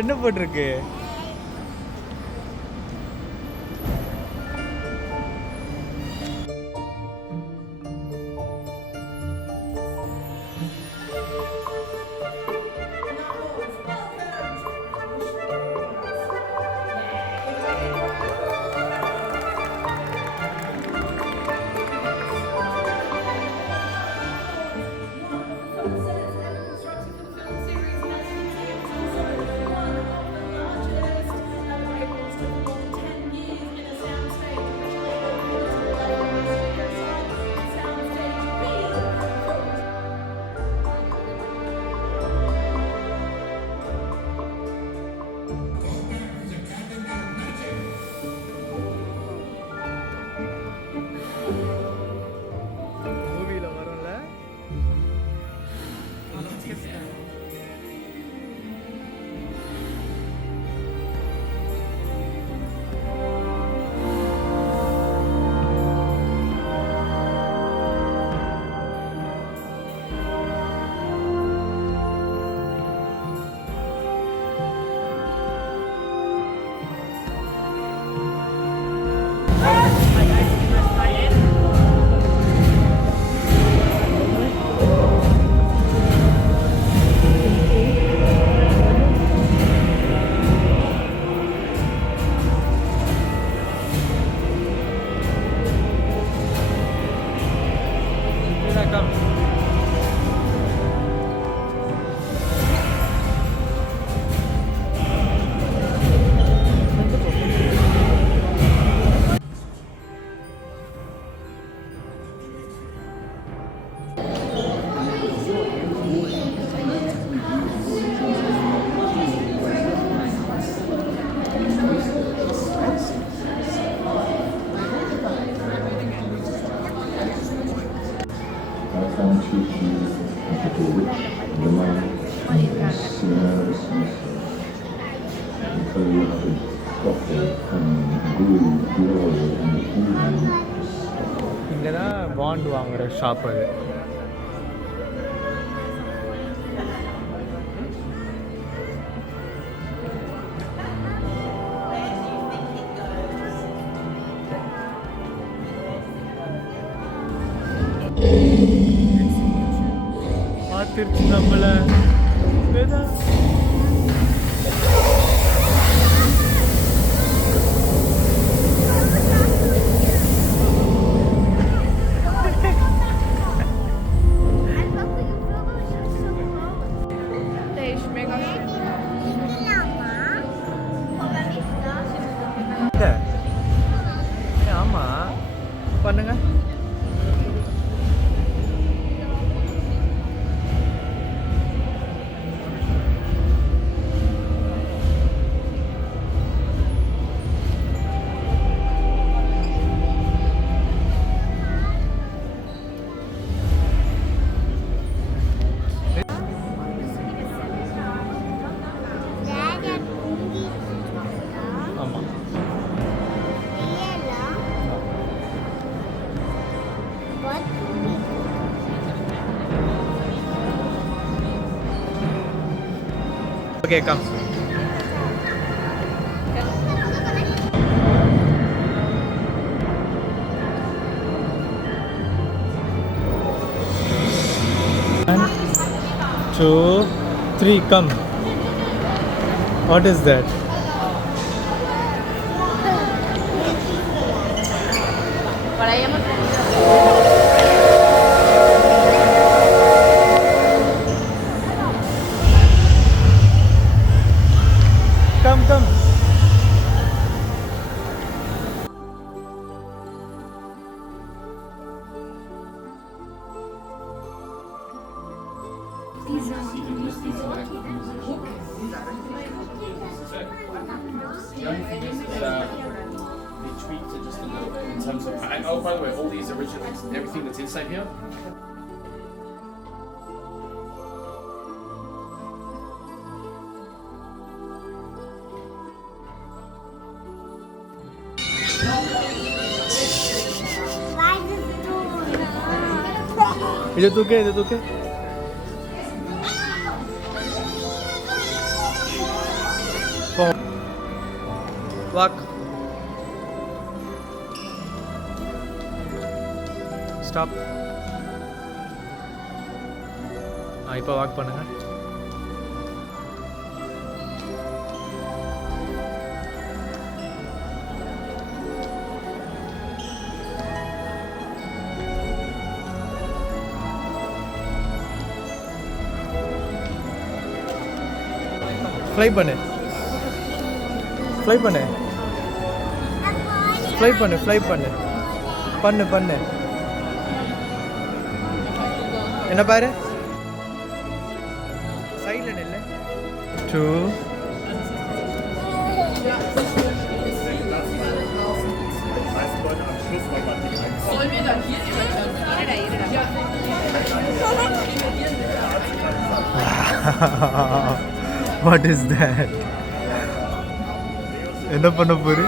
என்ன போட்டிருக்கு? இங்கே தான் பாண்ட் வாங்குகிற ஷாப் அது. பார்த்துருச்சு நம்மளை. ஆமாம் பண்ணுங்க. Okay, come. One, two, three, come. What is that? Come, come. The only thing is that the tweaks are just a little bit in terms of. And oh, by the way, all these originals, everything that's inside here. Is it okay? Is it okay? Walk. Stop. இப்போ வாக் பண்ணுங்க. ஃப்ளை பண்ணு. ஃப்ளை பண்ணு. ஃப்ளை பண்ணு. ஃப்ளை பண்ணு. பண்ணு பண்ணு. என்ன பாரு? சைடில் நில்லு. 2 Sollen wir dann hier What is that? என்ன பண்ண போறீ?